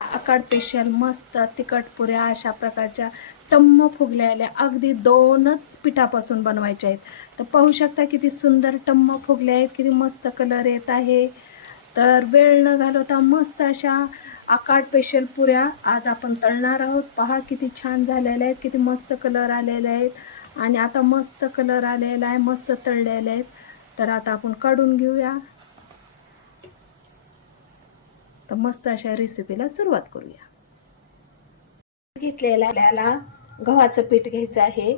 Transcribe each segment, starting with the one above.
आकाड special मस्त तिखट पुऱ्या अशा प्रकारच्या टम्म फुगल्या आल्या अगदी दोनच पिठापासून बनवायच्या आहेत. तर पाहू शकता किती सुंदर टम्म फुगल्या आहेत किती मस्त कलर येत आहे. तर वेळ न घालवता मस्त अशा आकाड स्पेशल पुऱ्या आज आपण तळणार आहोत. पहा किती छान झालेल्या आहेत किती मस्त कलर आलेले आहेत. आणि आता मस्त कलर आलेला आहे मस्त तळलेले आहेत. तर आता आपण काढून घेऊया. तर मस्त अशा रेसिपीला सुरुवात करूया. घेतलेल्या आपल्याला गव्हाचं पीठ घ्यायचं आहे.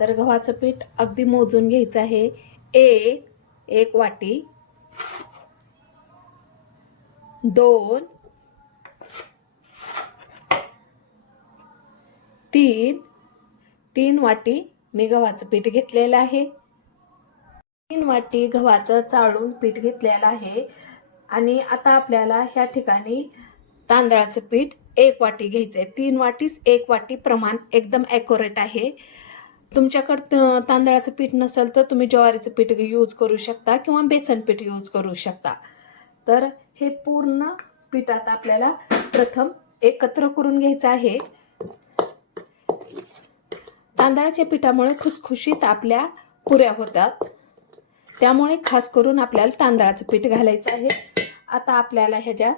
तर गव्हाचं पीठ अगदी मोजून घ्यायचं आहे. एक एक वाटी. दोन तीन तीन वाटी मी गव्हाचं पीठ घेतलेलं आहे. तीन वाटी गव्हाचं चाळून पीठ घेतलेलं आहे. आणि आता आपल्याला ह्या ठिकाणी तांदळाचं पीठ एक वाटी घ्यायचं आहे तीन वाटीस एक वाटी प्रमाण एकदम ॲक्युरेट आहे. तुमच्याकडं तांदळाचं पीठ नसेल तर तुम्ही ज्वारीचं पीठ यूज करू शकता किंवा बेसन पीठ यूज करू शकता. तर हे पूर्ण पीठ आता आपल्याला प्रथम एकत्र करून घ्यायचं आहे. तांदळाच्या पिठामुळे खुसखुशीत आपल्या पुऱ्या होतात. त्यामुळे खास करून आपल्याला तांदळाचं पीठ घालायचं आहे. आता आपल्याला ह्याच्यात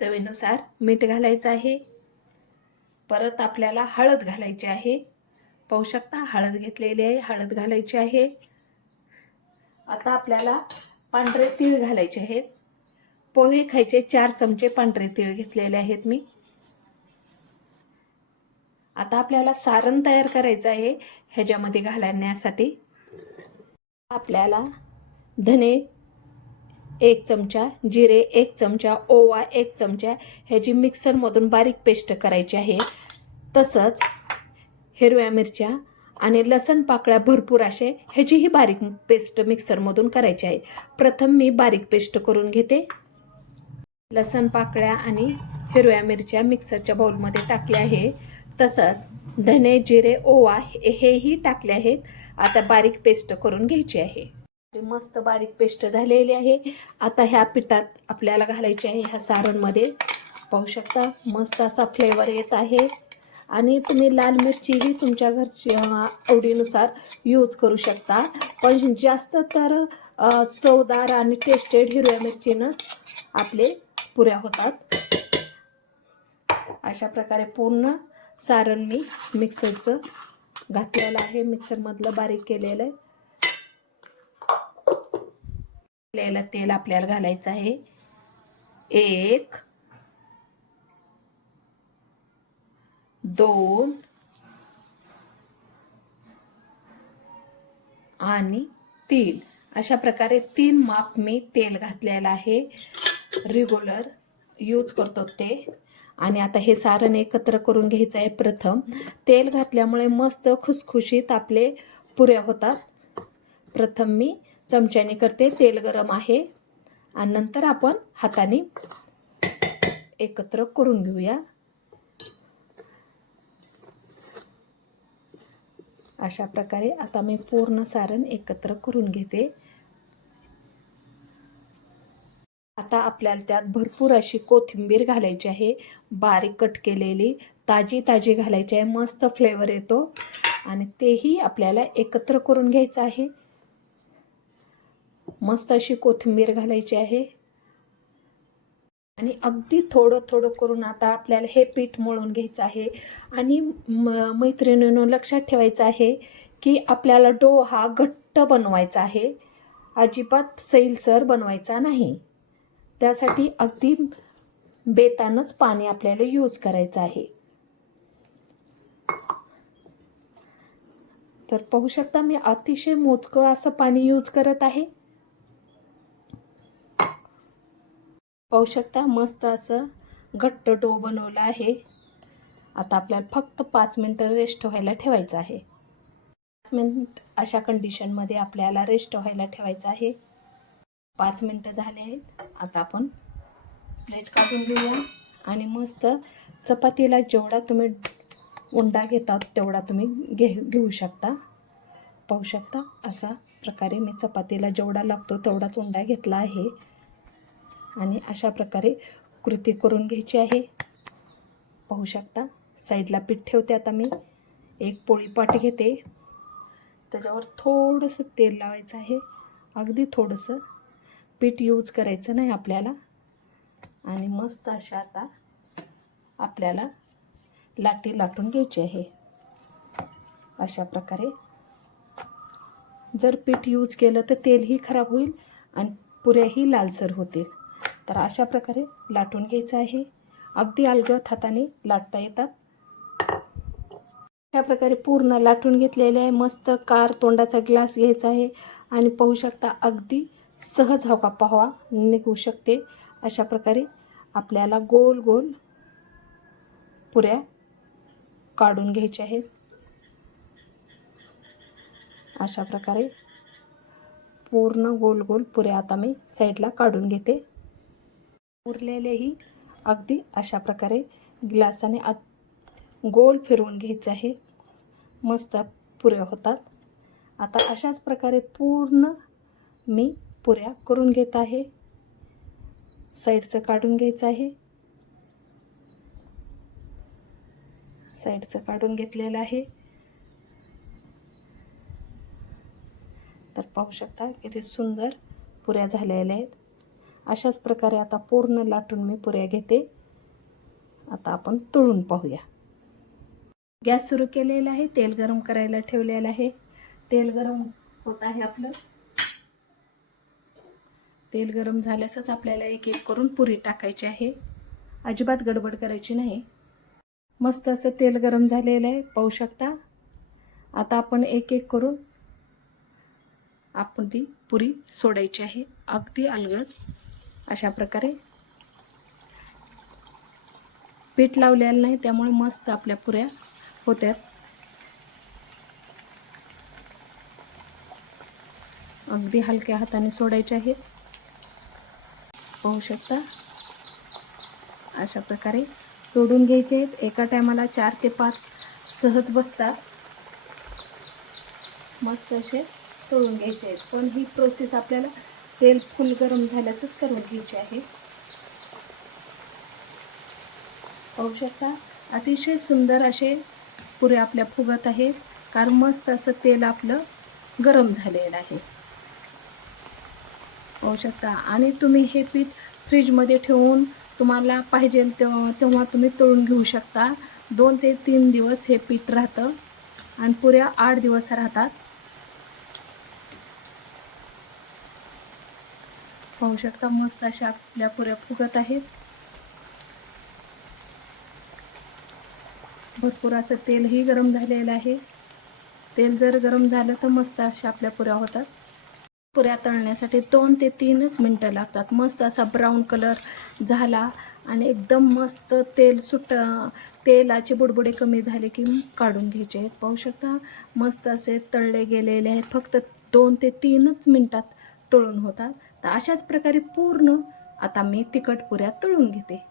चवीनुसार मीठ घालायचं आहे. परत आपल्याला हळद घालायची आहे. पाहू शकता हळद घेतलेली आहे हळद घालायची आहे. आता आपल्याला पांढरे तीळ घालायचे आहेत. पोहे खायचे चार चमचे पांढरे तीळ घेतलेले आहेत मी. आता आपल्याला सारण तयार करायचं आहे ह्याच्यामध्ये घालण्यासाठी. आपल्याला धने एक चमचा जिरे एक चमचा ओवा एक चमचा ह्याची मिक्सरमधून बारीक पेस्ट करायची आहे. तसंच हिरव्या मिरच्या आणि लसण पाकळ्या भरपूर असे ह्याचीही बारीक पेस्ट मिक्सरमधून करायची आहे. प्रथम मी बारीक पेस्ट करून घेते. लसण पाकळ्या आणि हिरव्या मिरच्या मिक्सरच्या बाउलमध्ये टाकल्या आहे. तसंच धने जिरे ओवा हे- हेही टाकले आहेत. आता बारीक पेस्ट करून घ्यायची आहे. मस्त बारीक पेस्ट झालेली आहे. आता ह्या पिठात आपल्याला घालायची आहे ह्या सारणमध्ये. पाहू शकता मस्त असा फ्लेवर येत आहे. आणि तुम्ही लाल मिरचीही तुमच्या घरची आवडीनुसार यूज करू शकता. पण जास्त तर चवदार आणि टेस्टेड हिरव्या मिरचीनं आपले पुऱ्या होतात. अशा प्रकारे पूर्ण सारण मी मिक्सरचं घातलेलं आहे. मिक्सरमधलं बारीक केलेलं आहे. आपल्याला तेल आपल्याला घालायचं आहे. एक दोन आणि तीन. अशा प्रकारे तीन माप मी तेल घातलेलं आहे. रेग्युलर यूज करतो ते. आणि आता हे सारण एकत्र करून घ्यायचं आहे प्रथम. तेल घातल्यामुळे मस्त खुसखुशीत आपले पुऱ्या होतात. प्रथम मी चमच्याने करते तेल गरम आहे. आणि नंतर आपण हाताने एकत्र करून घेऊया. अशा प्रकारे आता मी पूर्ण सारण एकत्र करून घेते. आता आपल्याला त्यात भरपूर अशी कोथिंबीर घालायची आहे. बारीक कट केलेली ताजी ताजी घालायची आहे. मस्त फ्लेवर येतो. आणि तेही आपल्याला एकत्र करून घ्यायचं आहे. मस्त अशी कोथिंबीर घालायची आहे. आणि अगदी थोडं थोडं करून आता आपल्याला हे पीठ मळून घ्यायचं आहे. आणि म मैत्रिणीनं लक्षात ठेवायचं आहे की आपल्याला डो हा घट्ट बनवायचा आहे. अजिबात सैलसर बनवायचा नाही. त्यासाठी अगदी बेतानच पाणी आपल्याला यूज करायचं आहे. तर पाहू शकता मी अतिशय मोजकं असं पाणी यूज करत आहे. पाहू शकता मस्त असं घट्ट डो बनवलं आहे. आता आपल्याला फक्त पाच मिनटं रेस्ट व्हायला ठेवायचं आहे. पाच मिनिट अशा कंडिशनमध्ये आपल्याला रेस्ट व्हायला ठेवायचं आहे. पाच मिनटं झाले आहेत. आता आपण प्लेट काढून घेऊया. आणि मस्त चपातीला जेवढा तुम्ही उंडा घेतात तेवढा तुम्ही घे घेऊ शकता. पाहू शकता असा प्रकारे मी चपातीला जेवढा लागतो तेवढाच उंडा घेतला आहे. आणि अशा प्रकारे कृती करून घ्यायची आहे. पाहू शकता साईडला पीठ ठेवते आता मी. एक पोळीपाट घेते. त्याच्यावर थोडंसं तेल लावायचं आहे. अगदी थोडंसं. पीठ यूज करायचं नाही आपल्याला. आणि मस्त अशा आता आपल्याला लाटी लाटून घ्यायची आहे. अशा प्रकारे. जर पीठ यूज केलं तर तेलही खराब होईल आणि पुऱ्याही लालसर होतील. तर अशा प्रकारे लाटून घ्यायचं आहे. अगदी अलगद हाताने लाटता येतात. अशा प्रकारे पूर्ण लाटून घेतलेले आहे. मस्त कार तोंडाचा ग्लास घ्यायचा आहे. आणि पाहू शकता अगदी सहज हवा पाहावा निघू शकते. अशा प्रकारे आपल्याला गोल गोल पुऱ्या काढून घ्यायच्या आहेत. अशा प्रकारे पूर्ण गोल गोल पुऱ्या आता मी साईडला काढून घेते. उरलेलेही अगदी अशा प्रकारे ग्लासाने आत गोल फिरवून घ्यायचं आहे. मस्त पुऱ्या होतात. आता अशाच प्रकारे पूर्ण मी पुऱ्या करून घेत आहे. साईडचं काढून घ्यायचं आहे. साईडचं काढून घेतलेलं आहे. तर पाहू शकता किती सुंदर पुऱ्या झालेल्या आहेत. अशाच प्रकारे आता पूर्ण लाटून मी पुऱ्या घेते. आता आपण तळून पाहूया. गॅस सुरू केलेला आहे तेल गरम करायला ठेवलेलं आहे. तेल गरम होत आहे आपलं. तेल गरम झाल्यासच आपल्याला एक एक करून पुरी टाकायची आहे. अजिबात गडबड करायची नाही. मस्त असं तेल गरम झालेलं आहे पाहू शकता. आता आपण एक एक करून आपण ती पुरी सोडायची आहे. अगदी अलगद. अशा प्रकारे. पीठ लावलेलं नाही त्यामुळे मस्त आपल्या पुऱ्या होत्यात. अगदी हलक्या हाताने सोडायचे आहेत. पाहू शकता. अशा प्रकारे सोडून घ्यायचे आहेत. एका टायमाला चार ते पाच सहज बसतात. मस्त असे तळून घ्यायचे आहेत. पण ही प्रोसेस आपल्याला तेल फुल गरम झाल्यासच करून घ्यायचे आहे. पाहू शकता अतिशय सुंदर असे पुरे आपल्या फुगत आहेत. कारण मस्त असं तेल आपलं गरम झालेलं आहे. पाहू शकता आणि तुम्ही हे पीठ फ्रीजमध्ये ठेवून तुम्हाला पाहिजे तेव्हा तेव्हा तुम्ही तळून घेऊ शकता. दोन ते तीन दिवस हे पीठ राहतं. आणि पुऱ्या आठ दिवस राहतात. पाहू शकता मस्त अशा आपल्या पुऱ्या फुगत आहेत. भरपूर असं तेलही गरम झालेलं आहे. तेल जर गरम झालं तर मस्त अशा आपल्या पुऱ्या होतात. पुऱ्या तळण्यासाठी दोन ते तीनच मिनटं लागतात. मस्त असा ब्राऊन कलर झाला आणि एकदम मस्त तेल सुट तेलाचे बुडबुडे कमी झाले की काढून घ्यायचे. आहेत पाहू शकता मस्त असे तळले गेलेले आहेत. फक्त दोन ते तीनच मिनटात तळून होतात. तर अशाच प्रकारे पूर्ण आता मी तिखट पुऱ्या तळून घेते.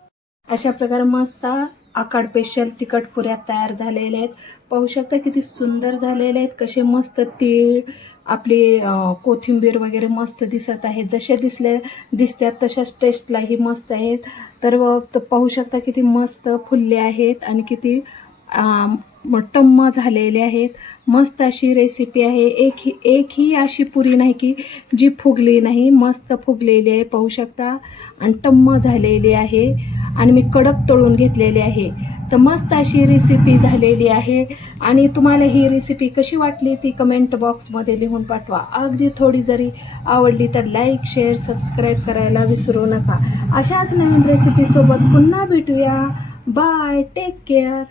अशा प्रकारे मस्त आकाड स्पेशल तिखट पुऱ्या तयार झालेल्या आहेत. पाहू शकता किती सुंदर झालेले आहेत. कसे मस्त तीळ आपली कोथिंबीर वगैरे मस्त दिसत आहेत जसे दिसले दिसतात तशाच टेस्टलाही मस्त आहेत. तर पाहू शकता किती मस्त फुलले आहेत आणि किती टम्म झालेले आहेत. मस्त अशी रेसिपी आहे. एक ही एक ही अशी पुरी नाही की जी फुगली नाही. मस्त फुगलेली आहे पाहू शकता. आणि टम्म झालेली आहे. आणि मी कडक तळून घेतलेली आहे. तर मस्त अशी रेसिपी झालेली आहे. आणि तुम्हाला ही रेसिपी कशी वाटली ती कमेंट बॉक्समध्ये लिहून पाठवा. अगदी थोडी जरी आवडली तर लाईक शेअर सबस्क्राईब करायला विसरू नका. अशाच नवीन रेसिपीसोबत पुन्हा भेटूया. Bye take care